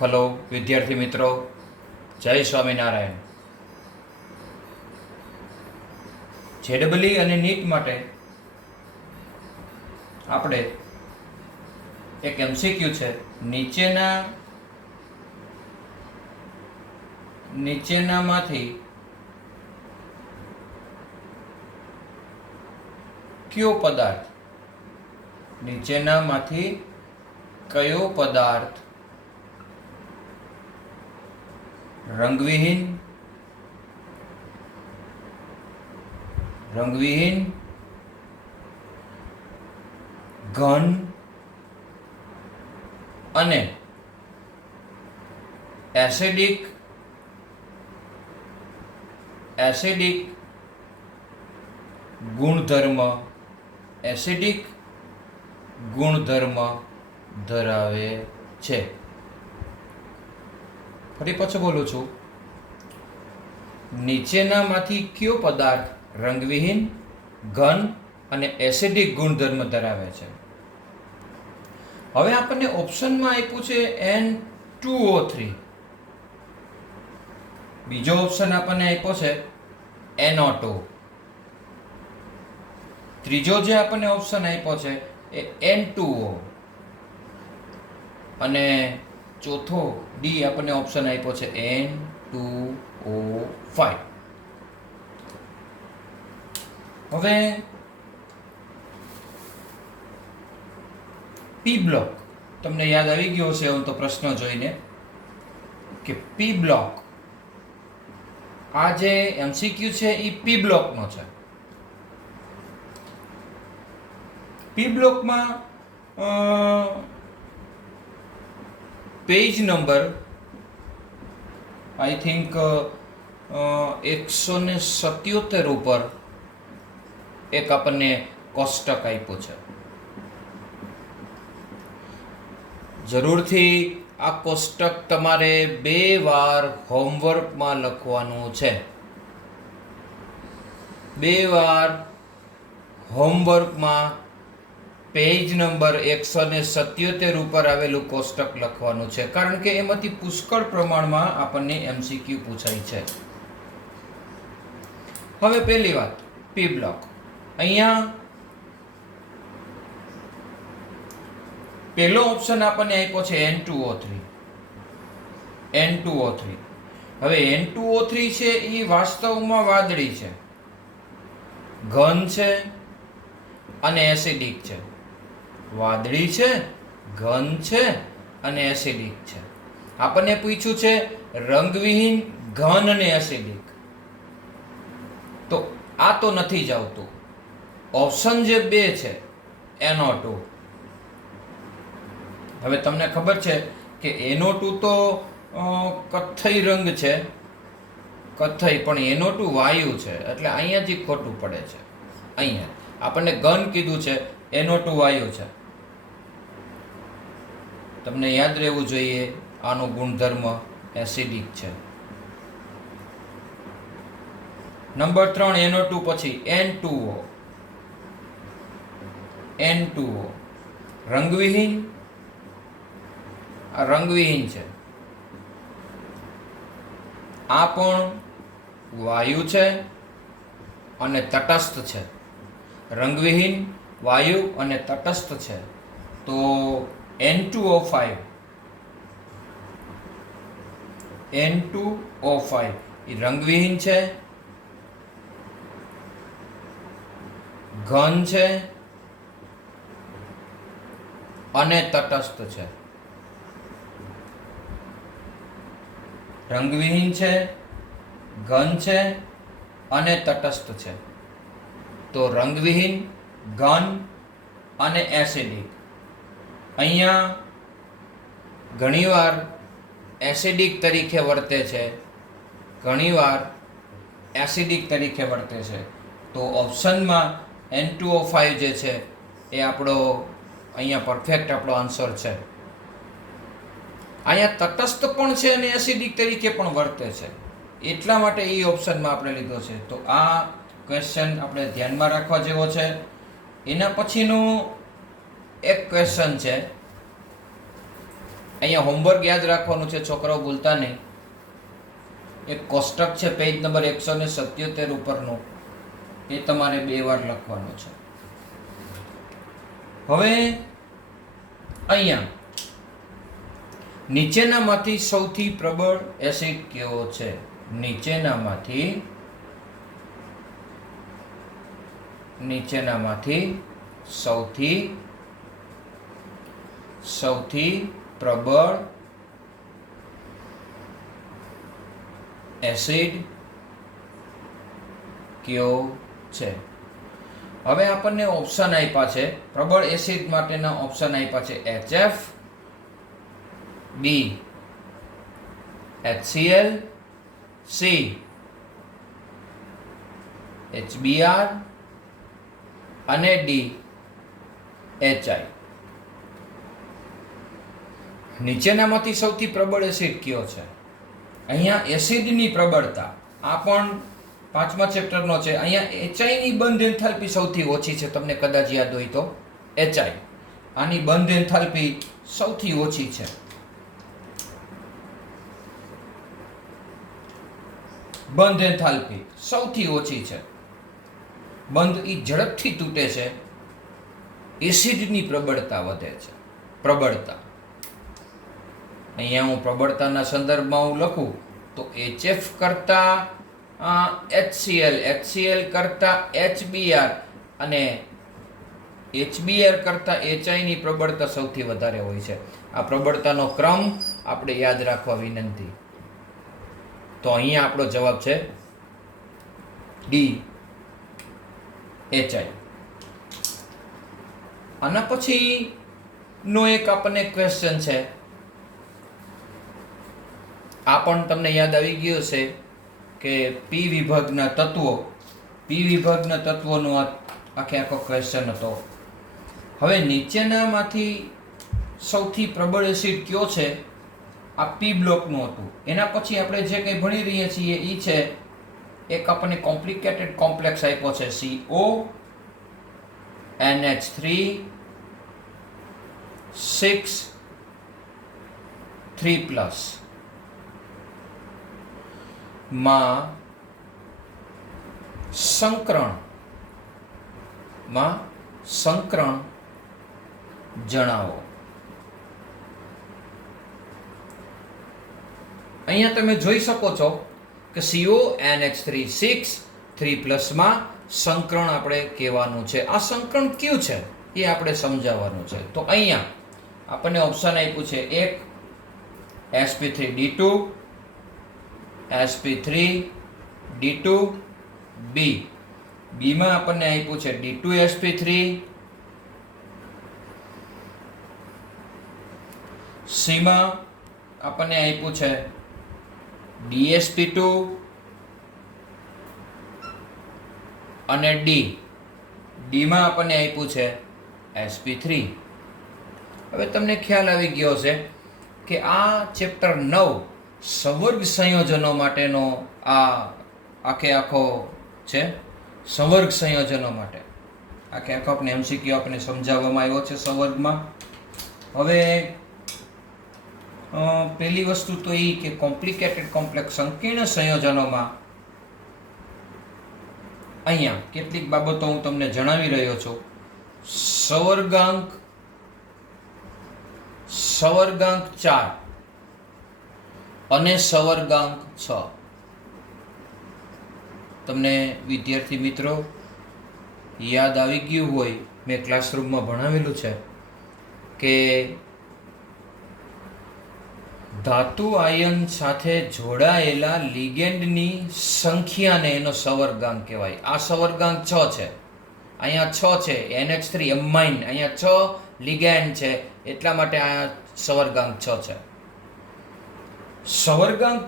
Hello વિદ્યાર્થી મિત્રો, જય સ્વામિનારાયણ. જેડબલઈ અને નીટ માટે આપણે એક એમસીક્યુ છે. નીચેનામાંથી કયો પદાર્થ રંગવિહીન, ઘન અને એસિડિક ગુણધર્મ ધરાવે છે. ફરી પાછું બોલું છું, નીચેનામાંથી કયો પદાર્થ રંગવિહીન, ઘન અને એસિડિક ગુણધર્મ ધરાવે છે? હવે આપણને ઓપ્શનમાં આપ્યું છે N2O3. બીજો ઓપ્શન આપણને આપ્યો છે NO2. ત્રીજો જે આપણને ઓપ્શન આપ્યો છે એ N2O અને ચોથો ડી આપણને ઓપ્શન આપ્યો છે N2O5. હવે પી બ્લોક તમને યાદ આવી ગયો હશે તો પ્રશ્ન જોઈને કે પી બ્લોક, આ જે એમસીક્યુ છે એ પી બ્લોકનો છે. પી બ્લોકમાં પેજ નંબર આઈ થિંક 177 ઉપર એક આપણને કોષ્ટક આપ્યું છે. જરૂરથી આ કોષ્ટક તમારે 2 વાર હોમવર્કમાં લખવાનું છે. 2 વાર હોમવર્કમાં પેજ નંબર 177 ઉપર આવેલું કોષ્ટક લખવાનું છે, કારણ કે એમાંથી પુષ્કળ પ્રમાણમાં આપણને એમસીક્યુ પૂછાય છે. હવે પહેલી વાત, પી બ્લોક. અહીંયા પહેલો ઓપ્શન આપણને આપ્યો છે N2O3. હવે N2O3 છે એ વાસ્તવમાં વાદળી છે, ઘન છે અને એસિડિક છે. વાદળી છે, ઘન છે અને એસિડિક છે. આપણને પૂછ્યું છે રંગવિહીન, ઘન અને એસિડિક. તો આ તો નથી જ આવતું. ઓપ્શન જે 2 છે NO2. હવે તમને ખબર છે કે NO2 તો કથ્થઈ રંગ છે, પણ NO2 વાયુ છે, એટલે અહીંયા જ ખોટું પડે છે. અહીંયા આપણને ઘન કીધું છે, NO2 વાયુ છે. તમને યાદ રહેવું જોઈએ આનો ગુણધર્મ એસિડિક છે. નંબર 3 NO2 પછી N2O. રંગવિહીન છે. આ પણ વાયુ છે અને તટસ્થ છે. રંગવિહીન, વાયુ અને તટસ્થ છે. તો N2O5 એ રંગવિહીન છે, ઘન છે અને તટસ્થ છે. રંગવિહીન છે, ઘન છે અને તટસ્થ છે. તો રંગવિહીન, ઘન અને એસિડિક. અહીંયા ઘણીવાર એસિડિક તરીકે વર્તે છે, ઘણીવાર એસિડિક તરીકે વર્તે છે. તો ઓપ્શનમાં N2O5 જે છે એ આપણો અહીંયા પરફેક્ટ આપણો આન્સર છે. અહીંયા તટસ્થ પણ છે અને એસિડિક તરીકે પણ વર્તે છે, એટલા માટે એ ઓપ્શનમાં આપણે લીધો છે. તો આ ક્વેશ્ચન આપણે ધ્યાનમાં રાખવા જેવો છે. એના પછીનો એક ક્વેશ્ચન છે અહીંયા હોમવર્ક યાદ રાખવાનું છે, છોકરાઓ ભૂલતા નહીં. એક કોષ્ટક છે પેજ નંબર 177 ઉપરનું, એ તમારે 2 વાર લખવાનું છે. હવે અહીંયા નીચેનામાંથી સૌથી પ્રબળ એસિડ કયો છે? નીચેનામાંથી સૌથી પ્રબળ એસિડ કયો છે? હવે આપણને ઓપ્શન આપ્યા છે, પ્રબળ એસિડ માટેના ઓપ્શન આપ્યા છે HF, B HCl, C HBr અને D HI. નીચેનામાંથી સૌથી પ્રબળ એસિડ કયો છે? અહીંયા એસિડની પ્રબળતા, આ પણ 5મા ચેપ્ટરનો છે. અહીંયા HI ની બંધ એન્થાલ્પી સૌથી ઓછી છે, તમને કદાચ યાદ હોય તો. HI આની બંધ એન્થાલ્પી સૌથી ઓછી છે. બંધ એન્થાલ્પી સૌથી ઓછી છે. બંધ એ ઝડપથી તૂટે છે, એસિડની પ્રબળતા વધે છે. પ્રબળતા અહીંયા હું પ્રબળતાના સંદર્ભમાં હું લખું તો HF કરતા HCl કરતા HBr અને HBr કરતા HI ની પ્રબળતા સૌથી વધારે હોય છે. આ પ્રબળતાનો ક્રમ આપણે યાદ રાખવા વિનંતી. તો અહીંયા આપણો જવાબ છે D HI. આના પછીનો એક આપણને ક્વેશ્ચન છે, આ પણ તમને યાદ આવી ગયો છે કે P વિભાગના તત્વોનો આખો ક્વેશ્ચન હતો. હવે નીચેનામાંથી સૌથી પ્રબળ એસિડ કયો છે? આ P બ્લોકનું હતું. એના પછી આપણે જે કંઈ ભણી રહ્યા છીએ એ છે, એક આપણને કોમ્પ્લિકેટેડ કોમ્પ્લેક્સ આપ્યો છે CO NH3 6 3+ માં સંકરણ જણાવો. અહીંયા તમે જોઈ શકો છો કે CO NH3 6 3+ માં સંકરણ આપણે કહેવાનું છે. આ સંકરણ કયું છે એ આપણે સમજાવવાનું છે. તો અહીંયા આપણને ઓપ્શન આપ્યું છે, એક sp3d2 sp3d2 B. બીમાં આપણને આપ્યું છે d2sp3, સીમાં આપણને આપ્યું છે dsp2 અને ડીમાં આપણને આપ્યું છે sp3. હવે તમને ખ્યાલ આવી ગયો છે કે આ ચેપ્ટર 9 સંવર્ગ સંયોજનો માટેનો આખો છે. સંવર્ગ સંયોજનો માટે આખો આપણે MCQ આપણે સમજાવવામાં આવ્યો છે સંવર્ગમાં. હવે પહેલી વસ્તુ તો એ કે કોમ્પ્લિકેટેડ કોમ્પ્લેક્સ સંકીર્ણ સંયોજનોમાં અહીંયા કેટલીક બાબતો હું તમને જણાવી રહ્યો છું. સવર્ગાંક 4 અને સવર્ગાંક 6. તમને વિદ્યાર્થી મિત્રો યાદ આવી ગયું હોય, મેં ક્લાસરૂમમાં ભણાવેલું છે કે ધાતુ આયન સાથે જોડાયેલા લિગેન્ડની સંખ્યાને એનો સવર્ગાંક કહેવાય. આ સવર્ગાંક 6 છે. અહીંયા 6 છે, NH3 એમાઇન, અહીંયા 6 લિગેન્ડ છે, એટલા માટે આ સવર્ગાંક 6 છે. સવર્ગાંક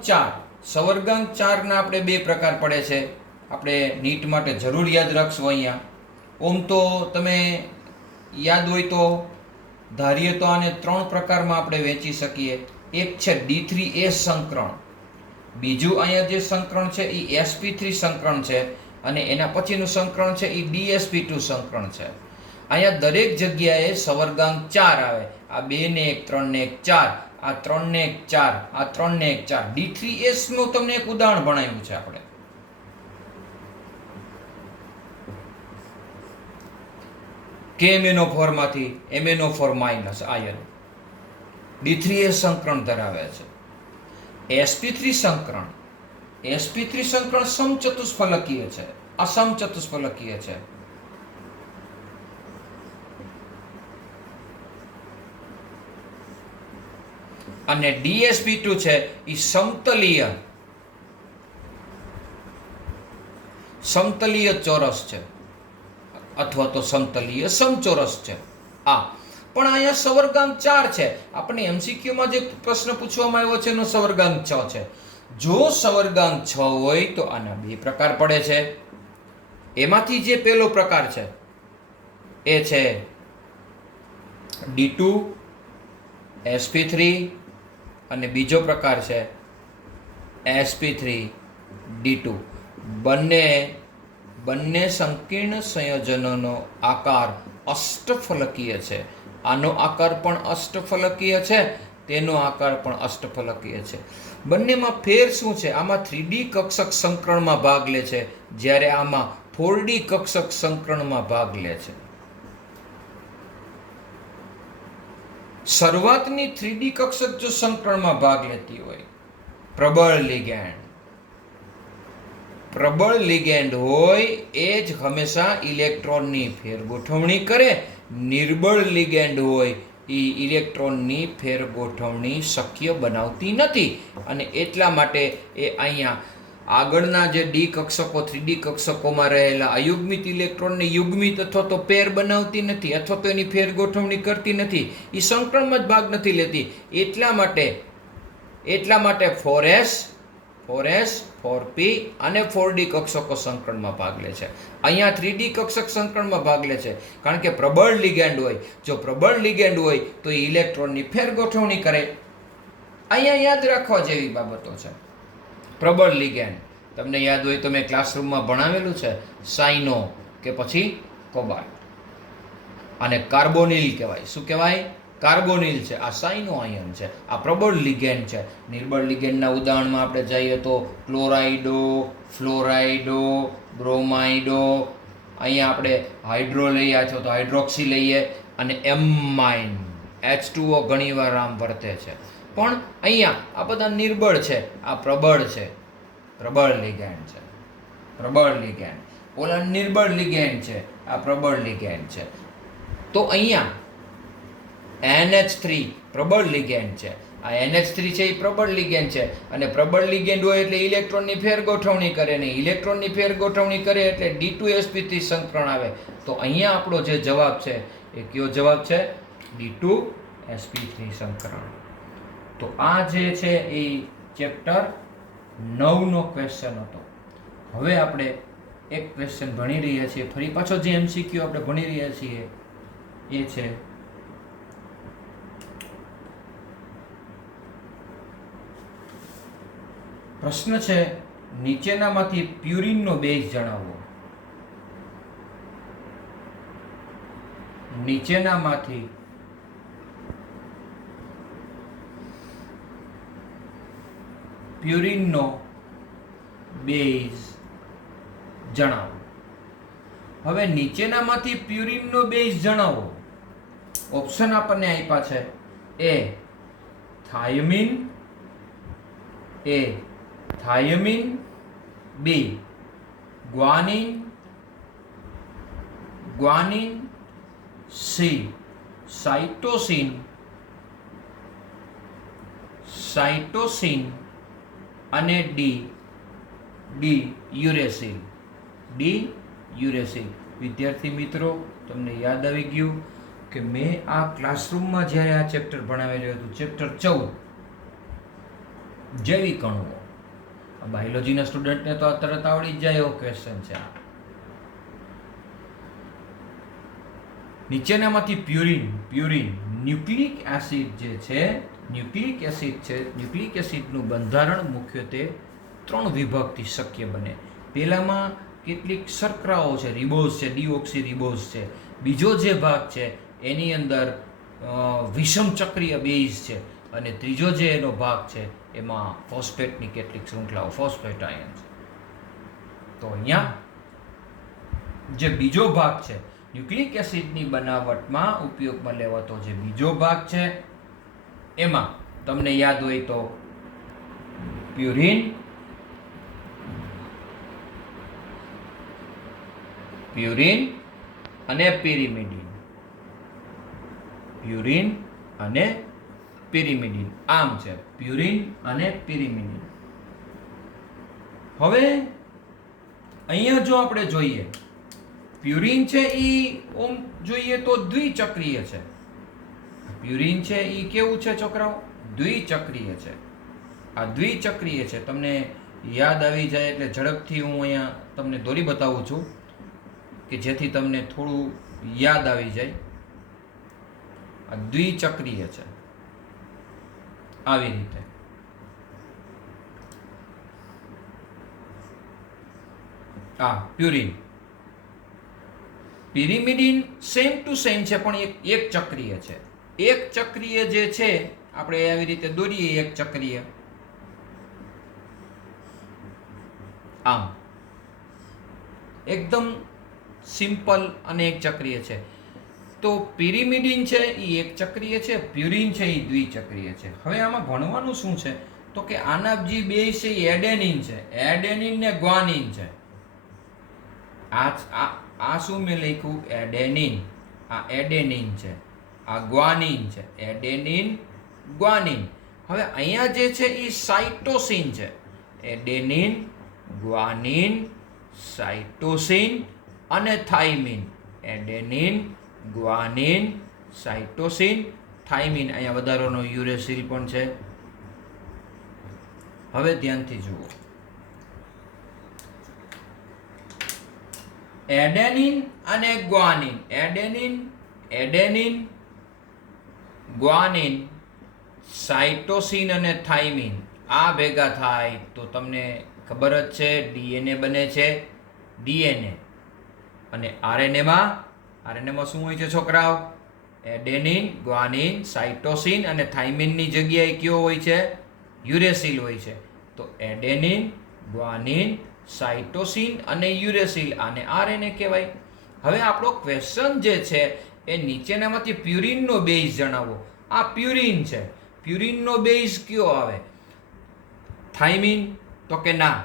4 ના આપણે 2 પ્રકાર પડે છે. આપણે નીટ માટે જરૂર યાદ રાખશું. અહીંયા ઓમ તો તમે યાદ હોય તો ધારીએ તો આને 3 પ્રકારમાં આપણે વહેંચી શકીએ. એક છે D3S સંકરણ, બીજું અહીંયા જે સંકરણ છે એ sp3 સંકરણ છે, અને એના પછીનું સંકરણ છે એ dsp2 સંકરણ છે. અહીંયા દરેક જગ્યાએ સવર્ગાંક 4 આવે. આ 2 ને 1 3 ને 1 4 આ 3 ને 1 4, આ 3 ને 1 4. D3S નું તમને એક ઉદાહરણ ભણાવ્યું છે આપણે. KMnO4 માંથી MnO4 માઇનસ આયન D3S સંકરણ ધરાવે છે. sp3 સંકરણ સમચતુષ્ફલકીય છે, અસમચતુષ્ફલકીય છે. અને DsP2 છે એ સમતલીય ચોરસ છે અથવા તો સમતલીય સમચોરસ છે. પણ અહીંયા સવર્ગાંક 4 છે. આપણે MCQ માં જે પ્રશ્ન પૂછવામાં આવ્યો છે એનો સવર્ગાંક 6 છે. જો સવર્ગાંક 6 હોય તો આના બે પ્રકાર પડે છે. એમાંથી જે પહેલો પ્રકાર છે એ છે D2 sp3 અને બીજો પ્રકાર છે sp3 D2. બંને સંકીર્ણ સંયોજનોનો આકાર અષ્ટફલકીય છે. આનો આકાર પણ અષ્ટફલકીય છે, તેનો આકાર પણ અષ્ટફલકીય છે. બંનેમાં ફેર શું છે? આમાં 3D કક્ષક સંકરણમાં ભાગ લે છે, જ્યારે આમાં 4D કક્ષક સંકરણમાં ભાગ લે છે. શરૂઆતની 3D કક્ષક જો સંકરણમાં ભાગ લેતી હોય, પ્રબળ લિગેન્ડ હોય એ જ હંમેશા ઇલેક્ટ્રોનની ફેરગોઠવણી કરે. નિર્બળ લિગેન્ડ હોય એ ઇલેક્ટ્રોનની ફેરગોઠવણી શક્ય બનાવતી નથી. અને એટલા માટે એ અહીંયા આગળના જે ડી કક્ષકો 3D કક્ષકોમાં રહેલા અયુગ્મિત ઇલેક્ટ્રોનને યુગ્મિત અથવા તો પેર બનાવતી નથી, અથવા તો એની ફેરગોઠવણી કરતી નથી, એ સંકરણમાં જ ભાગ નથી લેતી. એટલા માટે 4s 4p અને 4d કક્ષકો સંકરણમાં ભાગ લે છે. અહીંયા 3D કક્ષક સંકરણમાં ભાગ લે છે, કારણ કે પ્રબળ લિગેન્ડ હોય. જો પ્રબળ લિગેન્ડ હોય તો એ ઇલેક્ટ્રોનની ફેરગોઠવણી કરે. અહીંયા યાદ રાખવા જેવી બાબતો છે. પ્રબળ લિગેન્ડ તમને યાદ હોય તો મેં ક્લાસરૂમમાં ભણાવેલું છે. સાઇનો કે પછી કોબાલ્ટ, અને કાર્બોનિલ કહેવાય. શું કહેવાય? કાર્બોનિલ છે. આ સાઇનો આયન છે, આ પ્રબળ લિગેન્ડ છે. નિર્બળ લિગેન્ડના ઉદાહરણમાં આપણે જઈએ તો ક્લોરાઇડો, ફ્લોરાઇડો, બ્રોમાઇડો. અહીંયા આપણે હાઇડ્રો લઈએ છો તો હાઇડ્રોક્સી લઈએ, અને એમાઇન H2O ઘણીવાર આમ વર્તે છે. પણ અહીંયા આ બધા નિર્બળ છે, આ પ્રબળ છે. પ્રબળ લિગેન્ડ છે, પ્રબળ લિગેન્ડ. ઓલા નિર્બળ લિગેન્ડ છે, આ પ્રબળ લિગેન્ડ છે. તો અહીંયા NH3 પ્રબળ લિગેન્ડ છે. આ NH3 છે એ પ્રબળ લિગેન્ડ છે, અને પ્રબળ લિગેન્ડ હોય એટલે ઇલેક્ટ્રોનની ફેરગોઠવણી કરે, ને ઇલેક્ટ્રોનની ફેરગોઠવણી કરે એટલે D2sp3 સંકરણ આવે. તો અહીંયા આપણો જે જવાબ છે એ કયો જવાબ છે? D2sp3 સંકરણ. તો આ જે છે એ ચેપ્ટર 9 નો ક્વેશ્ચન હતો. હવે આપણે એક ક્વેશ્ચન ભણી રહ્યા છીએ. ફરી પાછો જે MCQ આપણે ભણી રહ્યા છીએ એ છે પ્રશ્ન છે નીચેનામાંથી પ્યુરિનનો બેઝ જણાવો. નીચેનામાંથી પ્યુરિનનો બેઝ જણાવો. હવે નીચેનામાંથી પ્યુરિનનો બેઝ જણાવો. ઓપ્શન આપણને આપ્યા છે એ થાયમિન, બી ગ્વાનિન, સી સાઇટોસિન અને ડી યુરેસિલ. વિદ્યાર્થી મિત્રો, તમને યાદ આવી ગયું કે મેં આ ક્લાસરૂમમાં જ્યારે આ ચેપ્ટર ભણાવેલું હતું, ચેપ્ટર 14 જૈવિક અણુઓ. બાયોલોજીના સ્ટુડન્ટને તો આ તરત આવડી જ જાય એવો ક્વેશ્ચન છે. નીચેનામાંથી પ્યુરિન ન્યુક્લિક એસિડનું બંધારણ મુખ્યત્વે 3 વિભાગથી શક્ય બને. પહેલામાં કેટલીક શર્કરાઓ છે, રિબોઝ છે, ડીઓક્સી રિબોઝ છે. બીજો જે ભાગ છે એની અંદર વિષમ ચક્રીય બેઝ છે. અને ત્રીજો જે એનો ભાગ છે એમાં ફોસ્ફેટની કેટલીક શૃંખલાઓ ફોસ્ફેટ આયન છે. તો અહીંયા જે બીજો ભાગ છે ન્યુક્લિક એસિડની બનાવટમાં ઉપયોગમાં લેવાતો જે બીજો ભાગ છે એમાં તમને યાદ હોય તો પ્યુરિન, અને પિરિમિડિન. પ્યુરિન અને પિરિમિડિન આમ છે, પ્યુરિન અને પિરિમિડિન. હવે અહીંયા જો આપણે જોઈએ પ્યુરિન છે એ ઓમ જોઈએ તો દ્વિચક્રીય છે. પ્યુરિન છે એ કેવું છે છોકરાઓ? દ્વિચક્રીય છે. આ દ્વિચક્રીય છે. તમને યાદ આવી જાય એટલે ઝડપથી હું અહીંયા તમને દોરી બતાવું છું કે જેથી તમને થોડું યાદ આવી જાય. આ દ્વિચક્રીય છે આવી રીતે. આ purine. Pyrimidine same to same છે પણ એક ચક્રીય છે. એક ચક્રીય જે છે આપણે આવી રીતે દોરીએ એક ચક્રીય આમ એકદમ સિમ્પલ અને એક ચક્રીય છે. તો પિરિમિડિન છે એ એક ચક્રીય છે, પ્યુરિન છે એ દ્વિચક્રીય છે. હવે આમાં ભણવાનું શું છે તો કે આના જે બે છે એ એડેનિન છે. એડેનિન ને ગ્વાનિન છે. આ શું મેં લખ્યું? એડેનિન. આ એડેનિન છે, આ ગ્વાનિન છે. Adenine, guanine. હવે અહીંયા જે છે એ સાઇટોસિન છે. એડેનિન, ગ્વાનિન, સાઇટોસિન અને thiamine. Adenine, guanine, cytosine, thiamine. અહીંયા વધારાનો યુરેસિલ પણ છે. હવે ધ્યાનથી જુઓ. એડેનિન અને ગ્વાનિન. એડેનિન, ગ્વાનિન, સાઇટોસિન અને થાઇમિન આ ભેગા થાય તો તમને ખબર જ છે ડીએનએ બને છે. ડીએનએ અને આરએનએમાં શું હોય છે છોકરાઓ? એડેનિન, ગ્વાનિન, સાઇટોસિન અને થાઇમિનની જગ્યાએ કયો હોય છે? યુરેસિલ હોય છે. તો એડેનિન, ગ્વાનિન, સાઇટોસિન અને યુરેસિલ આને આરએનએ કહેવાય. હવે આપણો ક્વેશ્ચન જે છે એ નીચેનામાંથી પ્યુરિનનો બેઝ જણાવો. આ પ્યુરિન છે. પ્યુરિનનો બેઝ કયો આવે? થાઇમિન? તો કે ના,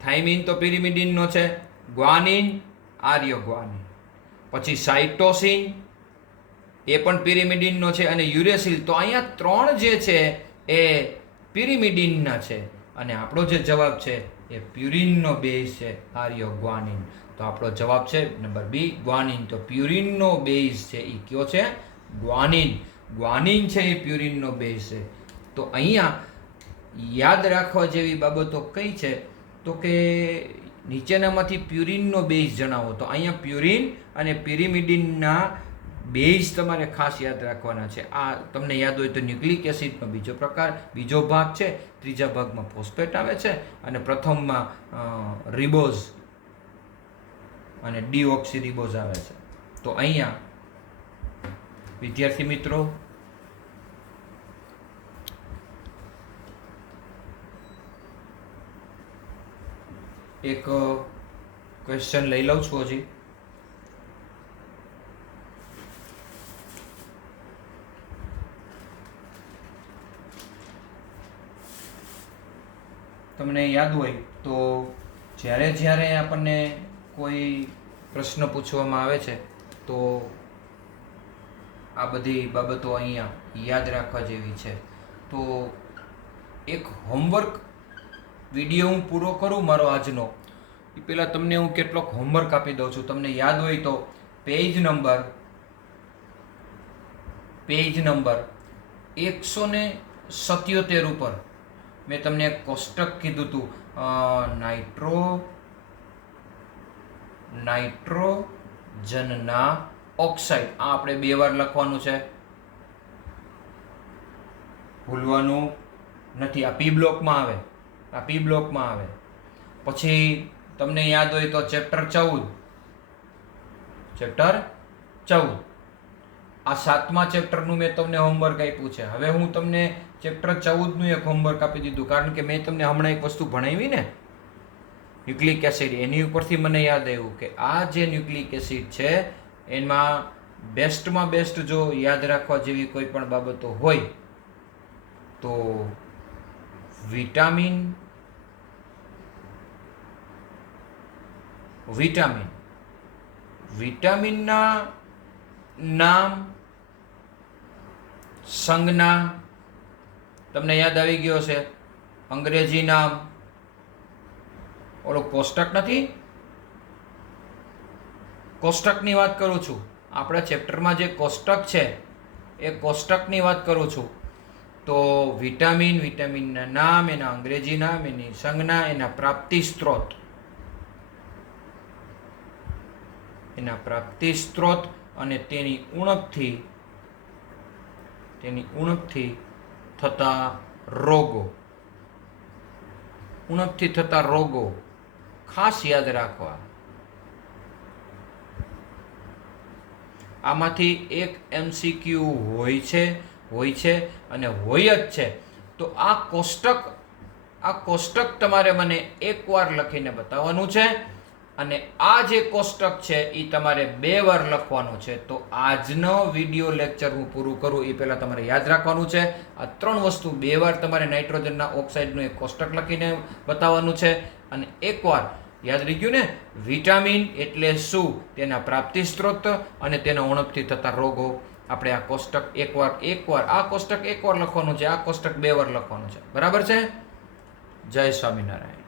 થાઇમિન તો પિરિમિડિનનો છે. Guanine, guanine. પછી સાઇટોસિન એ પણ પિરિમિડિનનો છે અને યુરેસિલ. તો અહીંયા 3 જે છે એ પિરિમિડિનના છે અને આપણો જે જવાબ છે એ પ્યુરિનનો બેઝ છે ગ્વાનિન. તો આપણો જવાબ છે નંબર બી, ગ્વાનિન. તો પ્યુરિનનો બેઝ છે એ કયો છે? ગ્વાનિન. ગ્વાનિન છે એ પ્યુરિનનો બેઝ છે. તો અહીંયા યાદ રાખવા જેવી બાબતો કઈ છે તો કે નીચેનામાંથી પ્યુરિનનો બેઝ જણાવો. તો અહીંયા પ્યુરિન અને પિરિમિડિનના બેઝ તમારે ખાસ યાદ રાખવાના છે. આ તમને યાદ હોય તો ન્યુક્લિક એસિડનો બીજો ભાગ છે. ત્રીજા ભાગમાં ફોસ્ફેટ આવે છે અને પ્રથમમાં રિબોઝ અને ડીઓક્સી રિબોઝ આવે છે. તો અહીંયા વિદ્યાર્થી મિત્રો એક ક્વેશ્ચન લઈ લઉં છું હજી. તમને યાદ હોય તો જ્યારે આપણને કોઈ પ્રશ્ન પૂછવામાં આવે છે તો આ બધી બાબતો અહીંયા યાદ રાખવા જેવી છે. તો એક હોમવર્ક વિડીયો હું પૂરો કરું મારો આજનો એ પહેલાં તમને હું કેટલોક હોમવર્ક આપી દઉં છું. તમને યાદ હોય તો પેજ નંબર 177 ઉપર મેં તમને એક કોષ્ટક કીધું હતું. નાઇટ્રોજનના ઓક્સાઇડ. આ આપણે 2 વાર લખવાનું છે, ભૂલવાનું નથી. આ પી બ્લોકમાં આવે. પછી તમને યાદ હોય તો ચેપ્ટર 14 આ 7મા ચેપ્ટરનું મેં તમને હોમવર્ક આપ્યું છે. હવે હું તમને ચેપ્ટર 14નું એક હોમવર્ક આપી દીધું, કારણ કે મેં તમને હમણાં એક વસ્તુ ભણાવી ને, ન્યુક્લિક એસિડ, એની ઉપરથી મને યાદ આવ્યું કે આ જે ન્યુક્લિક એસિડ છે એમાં બેસ્ટમાં બેસ્ટ જો યાદ રાખવા જેવી કોઈ પણ બાબતો હોય તો વિટામિનના નામ, સંજ્ઞા તમને યાદ આવી ગયો છે, અંગ્રેજી નામ, ઓલો કોષ્ટક નથી, કોષ્ટકની વાત કરું છું, આપણા ચેપ્ટરમાં જે કોષ્ટક છે એ કોષ્ટકની વાત કરું છું. તો વિટામિનના નામ, એના અંગ્રેજી નામ, એની સંજ્ઞા, એના પ્રાપ્તિ સ્ત્રોત અને તેની ઉણપથી થતા રોગો ખાસ યાદ રાખવા. આમાંથી એક MCQ હોય છે અને હોય જ છે. તો આ કોષ્ટક તમારે મને એકવાર લખીને બતાવવાનું છે અને આ જે કોષ્ટક છે એ તમારે 2 વાર લખવાનું છે. તો આજનો વિડીયો લેક્ચર હું પૂરું કરું એ પહેલાં તમારે યાદ રાખવાનું છે. આ 3 વસ્તુ 2 વાર તમારે નાઇટ્રોજનના ઓક્સાઇડનું એક કોષ્ટક લખીને બતાવવાનું છે અને એકવાર યાદ રહી ગયું ને, વિટામિન એટલે શું, તેના પ્રાપ્તિ સ્ત્રોત અને તેના ઉણપથી થતા રોગો. આપણે આ કોષ્ટક એકવાર લખવાનું છે, આ કોષ્ટક 2 વાર લખવાનું છે. બરાબર છે? જય સ્વામિનારાયણ.